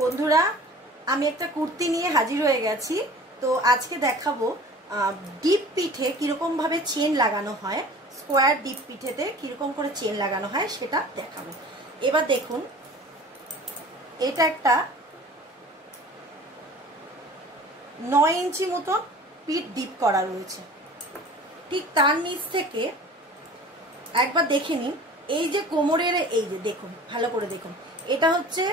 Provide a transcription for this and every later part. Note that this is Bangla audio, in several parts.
বন্ধুরা, আমি একটা কুর্তি নিয়ে হাজির হয়ে গেছি। তো আজকে দেখাবো ডিপ পিঠে কিরকম ভাবে চেন লাগানো হয়, স্কোয়ার ডিপ পিঠেতে কিরকম করে চেন লাগানো হয় সেটা দেখাবো। এবার দেখুন, এটা একটা 9 ইঞ্চি মতো পিঠ ডিপ করা রয়েছে। ঠিক তার নিচ থেকে একবার দেখে নিন, এই যে কোমরের, এই যে দেখুন, ভালো করে দেখুন, এটা হচ্ছে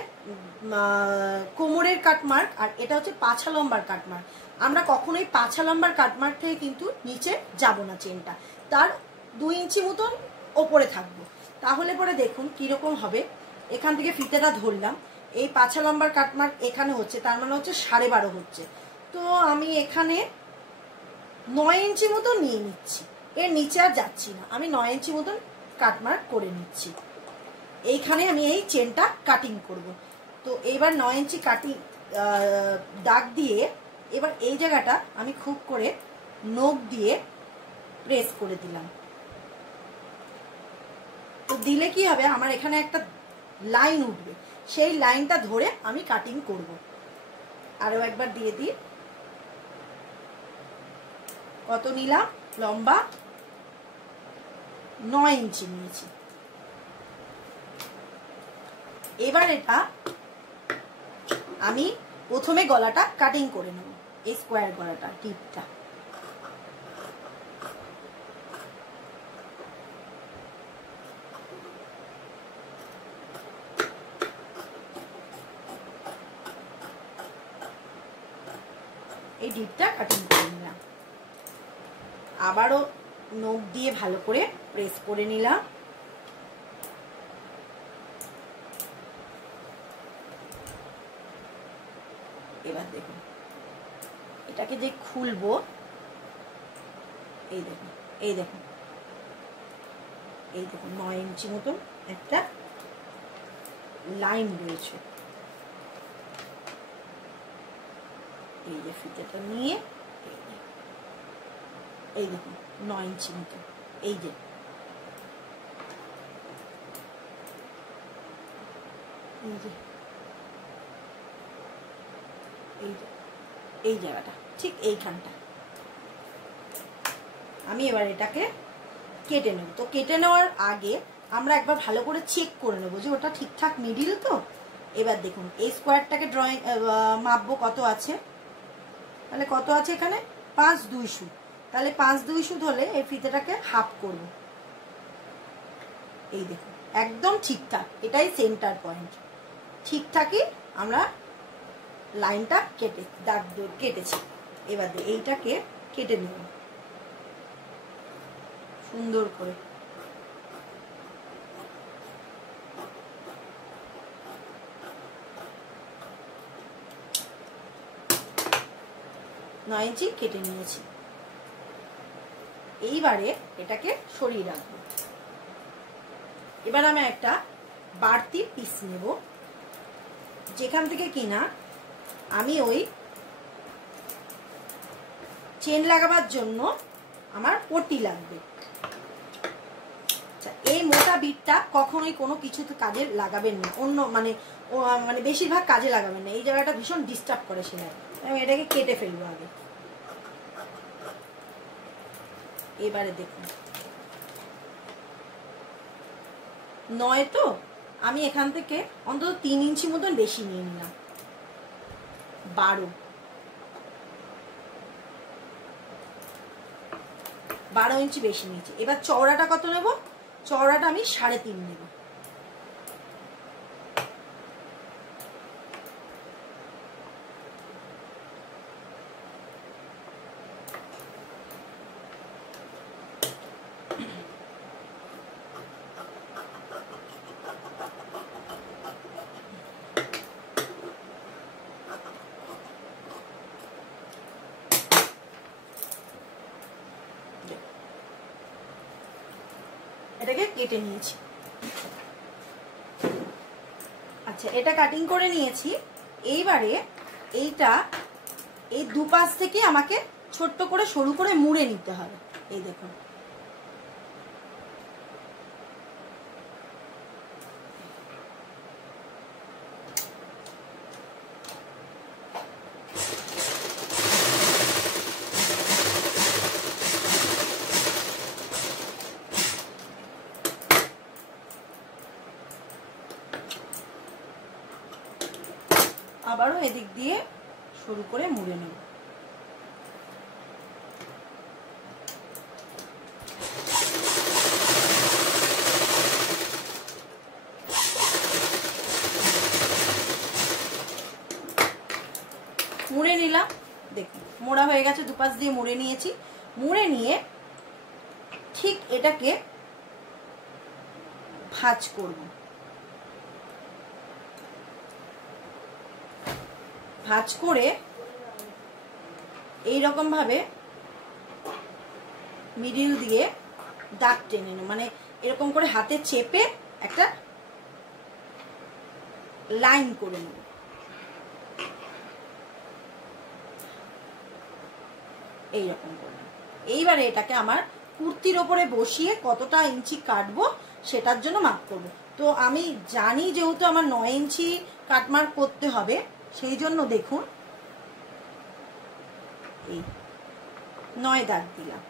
কোমরের কাটমার্ক আর এটা হচ্ছে পাছা লম্বার কাটমার্ক। আমরা কখনোই পাছা লম্বার কাটমার্ক থেকে কিন্তু নিচে যাব না, চেনটা তার 2 ইঞ্চি মতন ওপরে থাকবো। তাহলে পরে দেখুন কিরকম হবে। এখান থেকে ফিতেটা ধরলাম, এই পাছা লম্বার কাটমার্ক এখানে হচ্ছে, তার মানে হচ্ছে 12.5 হচ্ছে। তো আমি এখানে 9 ইঞ্চি মতো নিয়ে নিচ্ছি, এর নিচে আর যাচ্ছি না, আমি 9 ইঞ্চি মতন কাটমার্ক করে নিচ্ছি। এইখানে আমি এই চেনটা কাটিং করব। তো এবার 9 ইঞ্চি কাটিং দাগ দিয়ে এবার এই জায়গাটা আমি খুব করে নখ দিয়ে প্রেস করে দিলাম। তো দিলে কি হবে, আমার এখানে একটা লাইন উঠবে, সেই লাইনটা ধরে আমি কাটিং করব। আরো একবার দিয়ে দিই, কত নিলাম, লম্বা 9 ইঞ্চি নিয়েছি। এবার এটা আমি প্রথমে গলাটা কাটিং করে নেব, এই স্কোয়ার গলাটা, টিপটা। এই ডিপটা কাটিং করে নিলাম, আবারও নখ দিয়ে ভালো করে প্রেস করে নিলাম। এবার দেখুন, এটাকে যে খুলবো, এই দেখুন, এই দেখুন, এই দেখুন 9 ইঞ্চি মতন একটা লাইন রয়েছে। এই যে ফিতেটা নিয়ে এই দেখুন 9 ইঞ্চি মতন, এই যে এই জায়গাটা, ঠিক এইখানটা আমি এবার এটাকে কেটে নেব। তো কেটে নেওয়ার আগে আমরা একবার ভালো করে চেক করে নেব যে ওটা ঠিকঠাক মিডিল তো। এবার দেখুন, এই স্কোয়ারটাকে ড্রয়িং মাপবো কত আছে, তাহলে কত আছে এখানে 5-2 সুত। তাহলে 5-2 সুত হলে এই ফিতেটাকে হাফ করব। এই দেখুন একদম ঠিকঠাক, এটাই সেন্টার পয়েন্ট। ঠিকঠাকই আমরা লাইনটা কেটে দাগ কেটেছি। এবার এইটাকে কেটে নেব সুন্দর করে। নয় ইঞ্চি কেটে নিয়েছি। এইবারে এটাকে সরিয়ে রাখবো। এবার আমি একটা বাড়তি পিস নেব, যেখান থেকে কিনা আমি ওই চেন লাগাবার জন্য আমার পট্টি লাগবে। এই মোটা বিটটা কখনোই কোনো কিছুতে কাজে লাগাবেন না, অন্য মানে বেশিরভাগ কাজে লাগাবেন না, এই জায়গাটা ভীষণ ডিস্টার্ব করে সেলাই। আমি এটাকে কেটে ফেলবো আগে। এবারে দেখুন, 9 তো আমি এখান থেকে অন্তত 3 ইঞ্চি মতন বেশি নিয়ে নিলাম, 12 ইঞ্চি বেশি নিয়েছি। এবার চওড়াটা কত নেব, চওড়াটা আমি 3.5 নেব। এটাকে কেটে নিয়েছি। আচ্ছা, এটা কাটিং করে নিয়েছি। এইবারে এইটা এই দুপাশ থেকে আমাকে ছোট্ট করে সরু করে মুড়ে নিতে হবে। এই দেখুন, আবারও এদিক দিয়ে সরু করে মুড়ে নেব। মুড়ে নিলাম, দেখুন মোড়া হয়ে গেছে, দুপাশ দিয়ে মুড়ে নিয়েছি। মুড়ে নিয়ে ঠিক এটাকে ভাঁজ করব। ভাঁজ করে এইরকম ভাবে মিডিল দিয়ে দাগ টেনে নেব, মানে এরকম করে হাতে চেপে একটা লাইন করে নেব। এইরকম করে এইবারে এটাকে আমার কুর্তির ওপরে বসিয়ে কতটা ইঞ্চি কাটবো সেটার জন্য মাপ করব। তো আমি জানি যেহেতু আমার 9 ইঞ্চি কাটমার্ক করতে হবে, সেই জন্য দেখুন এই 9 দাগ দিলাম।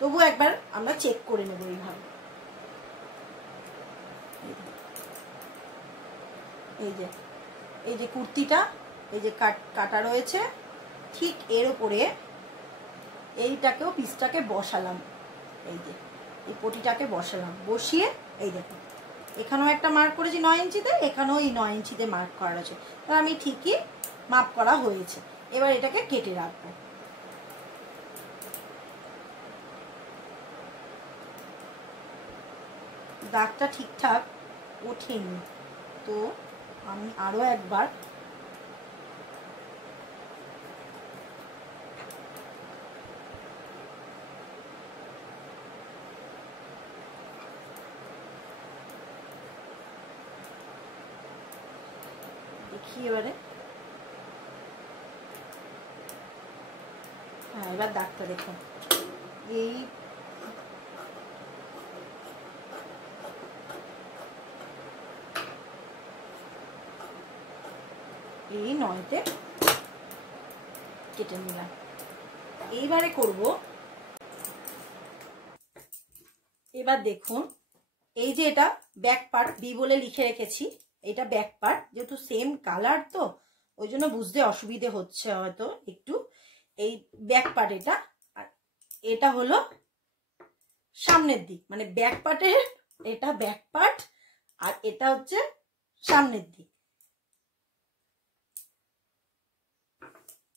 তবু একবার আমরা চেক করে নেব এইভাবে। এই যে কুর্তিটা এই যে কাটা রয়েছে, ঠিক এর উপরে এইটাকেও পিসটাকে বসালাম, এই যে এই পটিটাকে বসালাম, বসিয়ে এই দেখুন এখানেও একটা মার্ক করেছি 9 ইঞ্চিতে, এখানেও এই 9 ইঞ্চিতে মার্ক করা আছে। তাহলে আমি ঠিকই মাপ করা হয়েছে। এবার এটাকে কেটে রাখবো। দাগটা ঠিকঠাক ওঠেনি, তো আমি আরো একবার দেখি। এবারে হ্যাঁ, এবার দাগটা দেখুন এই এই 9তে কেটে নিলাম। এইবারে করব, এবার দেখুন এই যে এটা ব্যাক পার্ট বি বলে লিখে রেখেছি, এটা ব্যাক পার্ট, যেহেতু সেম কালার তো ওই জন্য বুঝতে অসুবিধে হচ্ছে হয়তো একটু। এই ব্যাক পার্ট এটা, আর এটা হলো সামনের দিক, মানে ব্যাক পার্টের এটা ব্যাক পার্ট আর এটা হচ্ছে সামনের দিক,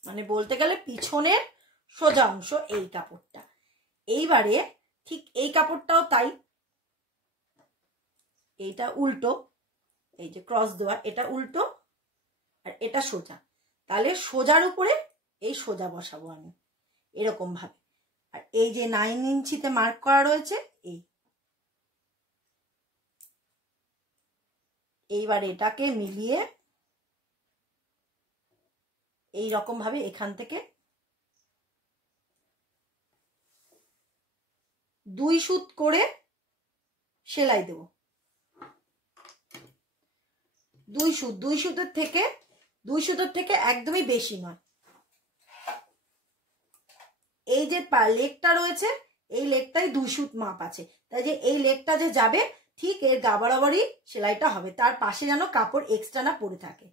মানে বলতে গেলে পিছনের সোজা অংশ এই কাপড়টা। এইবারে ঠিক এই কাপড়টাও তাই, এইটা উল্টো, এই যে ক্রস দেওয়া এটা উল্টো আর এটা সোজা, তাহলে সোজার উপরে এই সোজা বসাবো আমি এরকম ভাবে। আর এই যে 9 ইঞ্চিতে মার্ক করা রয়েছে এইবার এটাকে মিলিয়ে এই রকম ভাবে এখান থেকে 2 সুত করে সেলাই দেব। 2 সুতের থেকে একদমই বেশি নয়। এই যে লেগটা রয়েছে এই লেগটাই 2 সুত মাপ আছে, তাই যে এই লেগটা যে যাবে ঠিক এর গা বরাবরই সেলাইটা হবে, তার পাশে যেন কাপড় এক্সট্রা না পড়ে থাকে।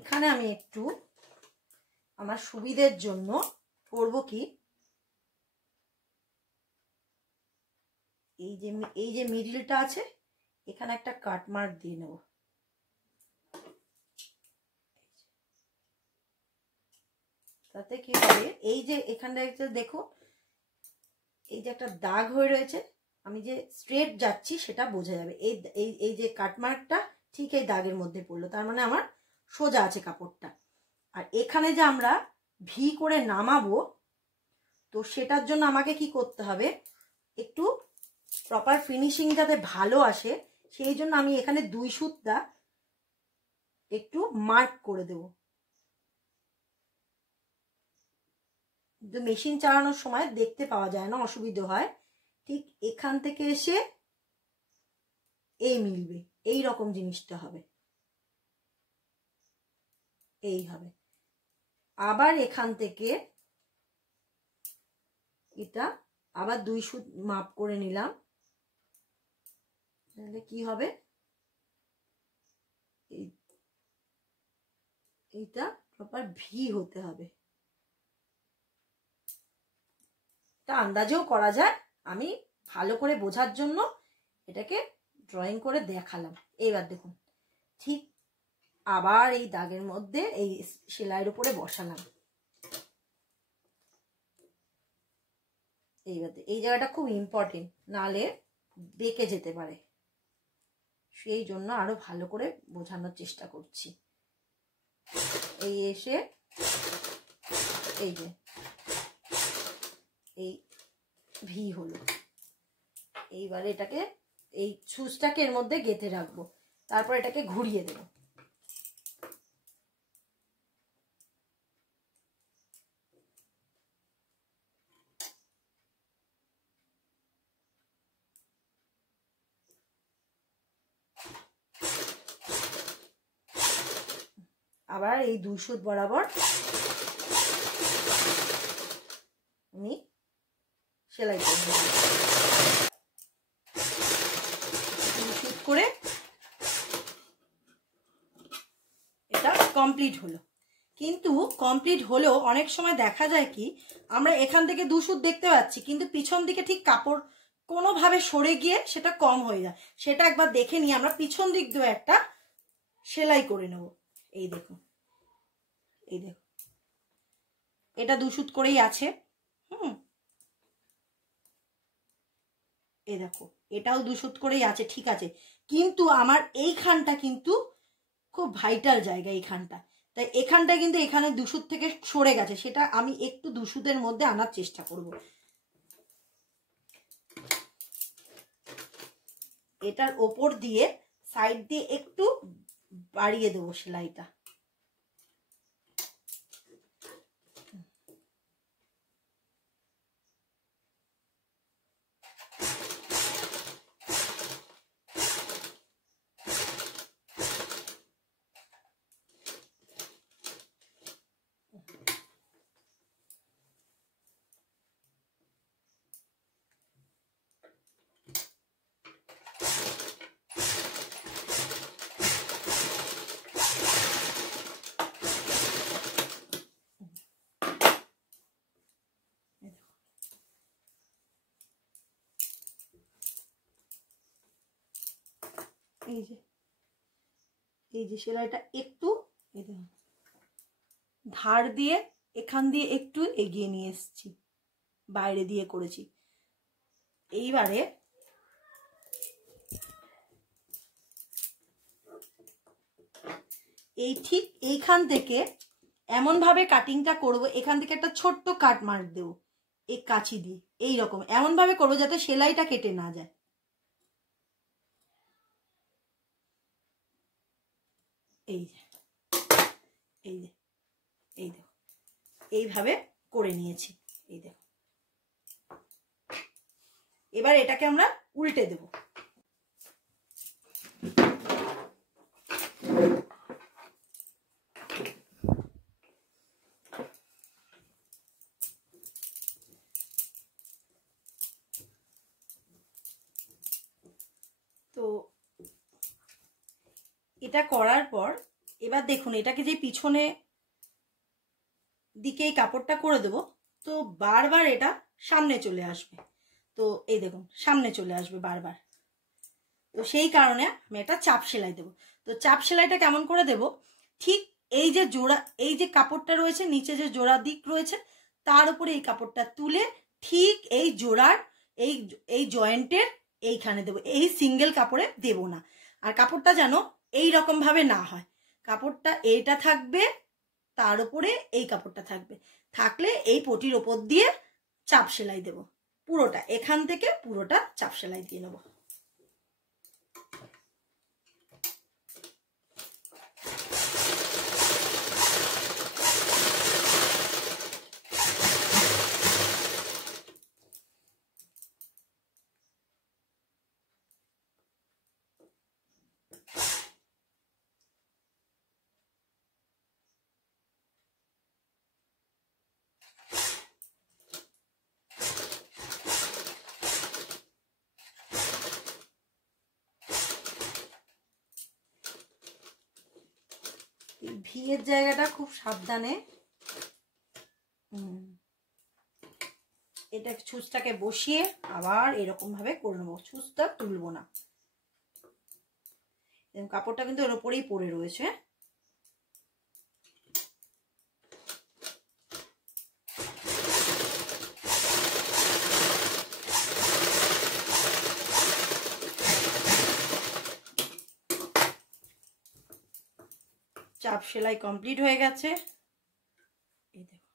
এখানে আমি একটু আমার সুবিধের জন্য করব কি, এই যে মিডলটা আছে এখানে একটা কাট মার্ক দিয়ে নেব। তাতে কি হবে, এই যে এখানটা একটা দেখো এই যে একটা দাগ হয়ে রয়েছে, আমি যে স্ট্রেট যাচ্ছি সেটা বোঝা যাবে। এই যে কাট মার্কটা ঠিক এই দাগের মধ্যে পড়লো, তার মানে আমার সোজা আছে কাপড়টা। আর এখানে যে আমরা ভি করে নামাবো তো সেটার জন্য আমাকে কি করতে হবে, একটু প্রপার ফিনিশিং যাতে ভালো আসে সেই জন্য আমি এখানে 2 সুতটা একটু মার্ক করে দেব। মেশিন চালানোর সময় দেখতে পাওয়া যায় না, অসুবিধা হয়। ঠিক এখান থেকে এসে এই মিলবে, এই রকম জিনিসটা হবে, এই হবে। আবার এখান থেকে এটা আবার 2 সুত মাপ করে নিলাম, তাহলে কি হবে, এইটা প্রপার ভি হতে হবে। এটা আন্দাজেও করা যায়, আমি ভালো করে বোঝার জন্য এটাকে ড্রয়িং করে দেখালাম। এইবার দেখুন ঠিক আবার এই দাগের মধ্যে এই সেলাইয়ের উপরে বসালাম। এইবার এই জায়গাটা খুব ইম্পর্টেন্ট, নালে বেঁকে যেতে পারে, সেই জন্য আরো ভালো করে বোঝানোর চেষ্টা করছি। এই এসে এই যে এই ভি হলো, এইবার এটাকে এই সুচটাকে এর মধ্যে গেঁথে রাখবো, তারপর এটাকে ঘুরিয়ে দেবো। আবার এই 2 সুত বরাবর আমি সেলাই করব, 2 সুত করে এটা কমপ্লিট হলো। কিন্তু কমপ্লিট হলেও অনেক সময় দেখা যায় কি, আমরা এখান থেকে 2 সুত দেখতে পাচ্ছি কিন্তু পিছন দিকে ঠিক কাপড় কোনোভাবে সরে গিয়ে সেটা কম হয়ে যায়। সেটা একবার দেখে নিয়ে আমরা পিছন দিক দিয়ে একটা সেলাই করে নেব। এই দেখো, এই দেখো, এটা 2 সুত করেই আছে। এই দেখো এটাও 2 সুত করেই আছে, ঠিক আছে। কিন্তু আমার এইখানটা কিন্তু খুব ভাইটাল জায়গা, এইখানটা, তাই এখানটা কিন্তু এখানে 2 সুত থেকে সরে গেছে, সেটা আমি একটু 2 সুতের মধ্যে আনার চেষ্টা করব। এটার ওপর দিয়ে সাইড দিয়ে একটু বাড়িয়ে দেবো সেলাইটা। এই যে সেলাইটা একটু ধার দিয়ে এখান দিয়ে একটু এগিয়ে নিয়ে এসেছি, বাইরে দিয়ে করেছি। এইবারে এই ঠিক এইখান থেকে এমন ভাবে কাটিংটা করব, এখান থেকে একটা ছোট্ট কাট মার্ক দেবো এই কাঁচি দিয়ে, এই রকম এমন ভাবে করবো যাতে সেলাইটা কেটে না যায়। এই যে এই যে এই দেখো এইভাবে করে নিয়েছি, এই দেখো। এবার এটাকে আমরা উল্টে দেব। তো এটা করার পর এবার দেখুন এটাকে যে পিছনে দিকে এই কাপড়টা করে দেব, তো বারবার এটা সামনে চলে আসবে। তো এই দেখুন সামনে চলে আসবে বারবার, তো সেই কারণে আমি একটা চাপ সেলাই দেব। তো চাপ সেলাইটা কেমন করে দেব, ঠিক এই যে জোড়া, এই যে কাপড়টা রয়েছে নিচে যে জোড়া দিক রয়েছে তার উপরে এই কাপড়টা তুলে ঠিক এই জোড়ার এই জয়েন্টের এইখানে দেব, এই সিঙ্গেল কাপড়ে দেব না। আর কাপড়টা যেন এই রকম ভাবে না হয়, কাপড়টা এইটা থাকবে, তার উপরে এই কাপড়টা থাকবে, থাকলে এই পটির ওপর দিয়ে চাপ সেলাই দেব, পুরোটা এখান থেকে পুরোটা চাপ সেলাই দিয়ে নেব। ভিয়ের জায়গাটা খুব সাবধানে এটা ছুঁচটাকে বসিয়ে আবার এরকম ভাবে করে নেবো, ছুঁচটা তুলবো না, কাপড়টা কিন্তু এর উপরেই পড়ে রয়েছে। চাপ সেলাই কমপ্লিট হয়ে গেছে। এই দেখো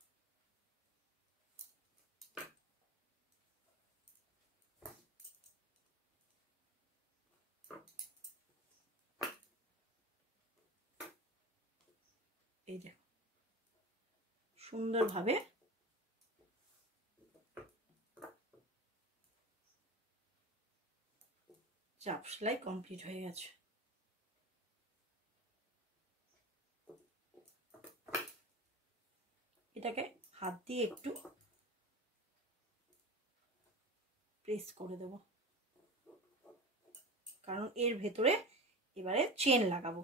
এই দেখো সুন্দরভাবে চাপ সেলাই কমপ্লিট হয়ে গেছে। এটাকে হাত দিয়ে একটু প্রেস করে দেব, কারণ এর ভেতরে এবারে চেন লাগাবো।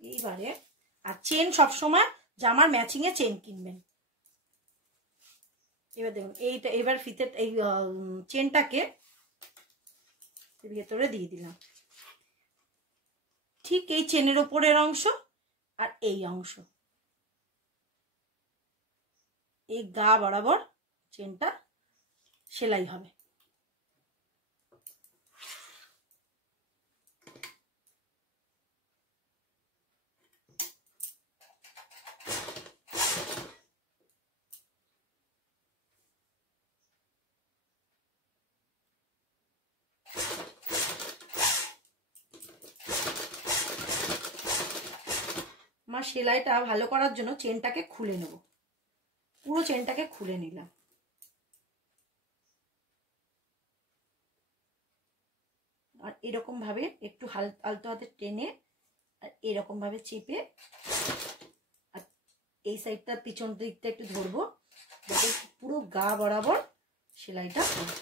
এইবারে আর চেন সবসময় জামার ম্যাচিং এ চেন কিনবেন। এবার দেখুন এইটা, এবার ফিতে এই চেনটাকে ভেতরে দিয়ে দিলাম, ঠিক এই চেনের ওপরের অংশ আর এই অংশ, এই গা বরাবর চেনটা সেলাই হবে। আমার সেলাইটা ভালো করার জন্য চেনটাকে খুলে নেব, পুরো চেনটাকে খুলে নিলাম। আর এরকম ভাবে একটু আলতো হাতে টেনে আর এরকম ভাবে চেপে আর এই সাইডটা পিছন দিকটা একটু ধরবো, যাতে পুরো গা বরাবর সেলাইটা হয়।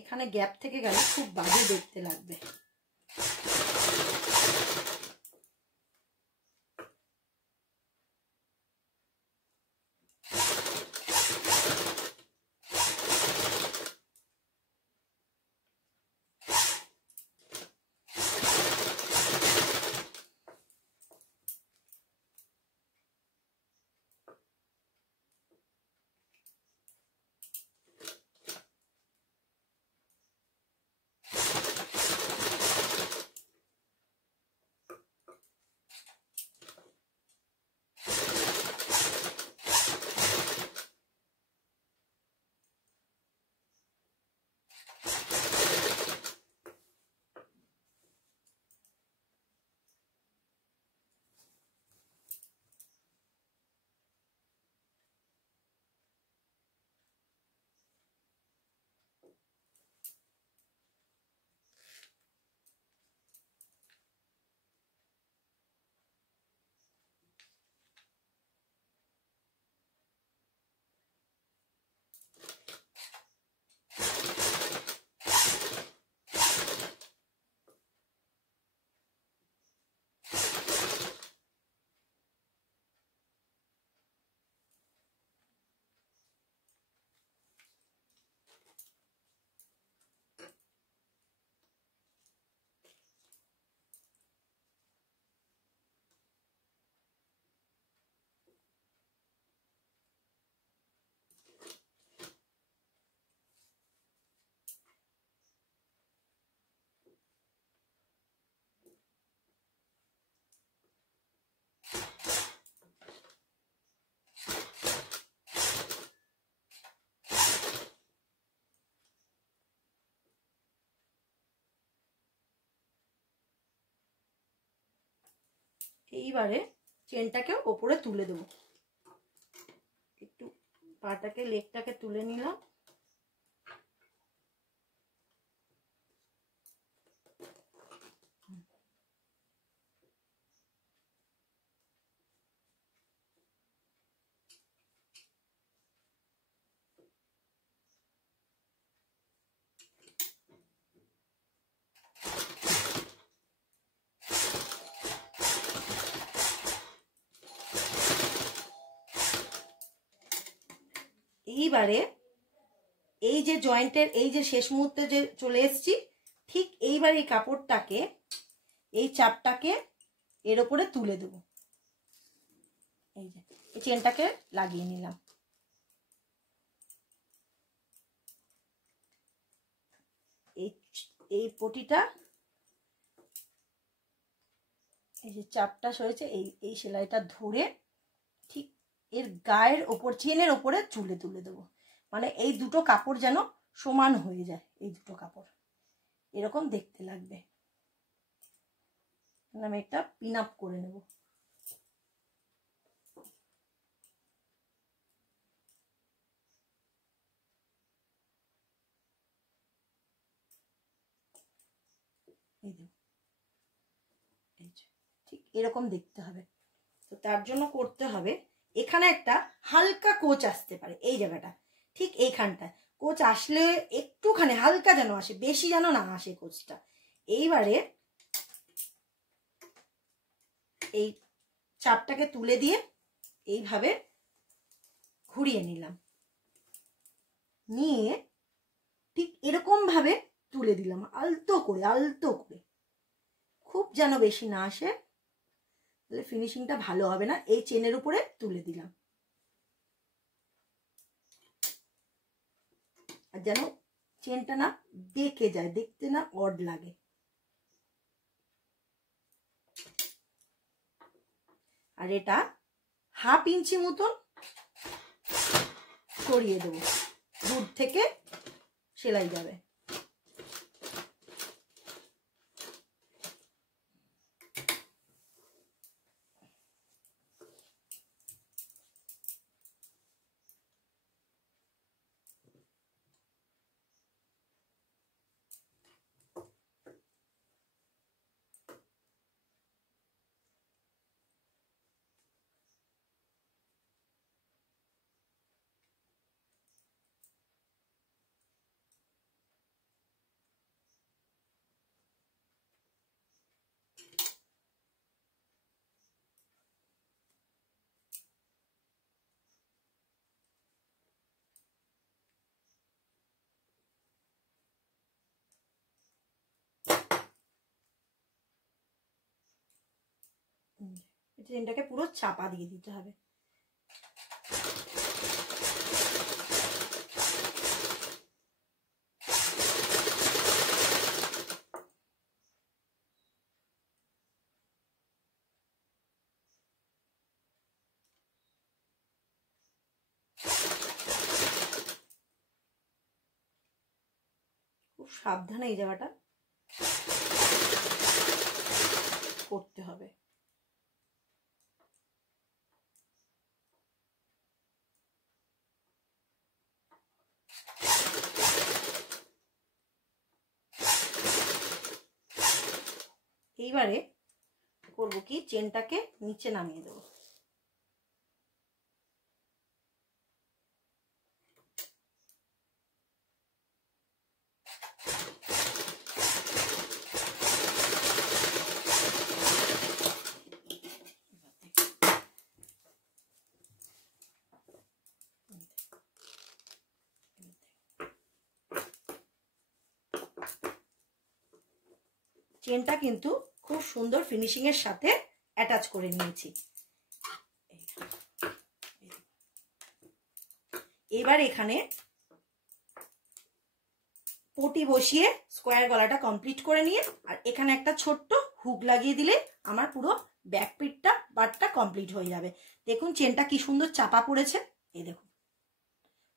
এখানে গ্যাপ থেকে গেলে খুব বাজে দেখতে লাগবে। এইবারে চেনটাকে ওপরে তুলে দেবো, একটু পাটাকে লেগটাকে তুলে নিলাম, এইবারে এই যে জয়েন্টের এই যে শেষ মুহূর্তে যে চলে এসেছি, ঠিক এইবার এই কাপড়টাকে এই চাপটাকে এর উপরে তুলে দেবো। এই যে এই চেনটাকে লাগিয়ে নিলাম, এই পটিটা এই যে চাপটা সরেছে এই সেলাইটা ধরে ঠিক এর গায়ের ওপর চেনের ওপরে চুলে তুলে দেবো, মানে এই দুটো কাপড় যেন সমান হয়ে যায়, এই দুটো কাপড় এরকম দেখতে লাগবে। আমি একটা পিন আপ করে নেব। ঠিক এরকম দেখতে হবে। তো তার জন্য করতে হবে, এখানে একটা হালকা কোচ আসতে পারে, এই জায়গাটা ঠিক এইখানটা কোচ আসলে একটুখানি হালকা যেন আসে, বেশি যেন না আসে কোচটা। এইবারে এই চাপটাকে তুলে দিয়ে এইভাবে ঘুরিয়ে নিলাম, নিয়ে ঠিক এরকম ভাবে তুলে দিলাম, আলতো করে আলতো করে, খুব যেন বেশি না আসে, তাহলে ফিনিশিংটা ভালো হবে না। এই চেনের উপরে তুলে দিলাম, আর যেন চেনটা না বেঁকে যায়, দেখতে না অড লাগে। আর এটা 1/2 ইঞ্চি মতন সরিয়ে দেবো, দূর থেকে সেলাই যাবে। চেনটাকে পুরো চাপা দিয়ে দিতে হবে। খুব সাবধানে এই জায়গাটা করতে হবে। এইবারে করবো কি, চেনটাকে নিচে নামিয়ে দেবো, চেনটা কিন্তু খুব সুন্দর ফিনিশিং এর সাথে অ্যাটাচ করে নিয়েছি। এবার এখানে পটি বসিয়ে স্কোয়ার গলাটা কমপ্লিট করে নিয়ে, আর এখানে একটা ছোট্ট হুক লাগিয়ে দিলে আমার পুরো ব্যাক পিটটা বাটটা কমপ্লিট হয়ে যাবে। দেখুন চেনটা কি সুন্দর চাপা পড়েছে, এই দেখুন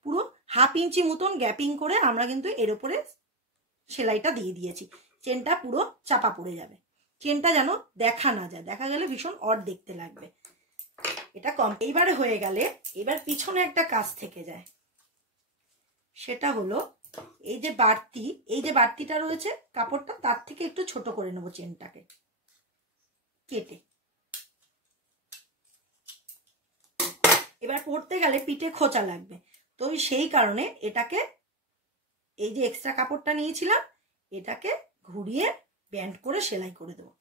পুরো 1/2 ইঞ্চি মতন গ্যাপিং করে আমরা কিন্তু এর উপরে সেলাইটা দিয়ে দিয়েছি, চেনটা পুরো চাপা পড়ে যাবে। চেনটা যেন দেখা না যায়, দেখা গেলে ভীষণ অড দেখতে লাগবে। এটা কম। এইবারে হয়ে গেলে এবার পিছনে একটা কাজ থেকে যায়, সেটা হলো এই যে বাড়তিটা রয়েছে কাপড়টা, তার থেকে একটু ছোট করে নেবো চেনটাকে কেটে। এবার পরতে গেলে পিঠে খোঁচা লাগবে, তো সেই কারণে এটাকে এই যে এক্সট্রা কাপড়টা নিয়েছিলাম এটাকে ঘুরিয়ে ব্যান্ড করে সেলাই করে দেবো।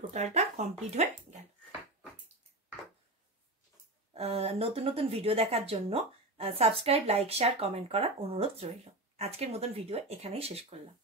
টোটালটা কমপ্লিট হয়ে গেল। নতুন নতুন ভিডিও দেখার জন্য সাবস্ক্রাইব, লাইক, শেয়ার, কমেন্ট করার অনুরোধ রইল। আজকের মতন ভিডিও এখানেই শেষ করলাম।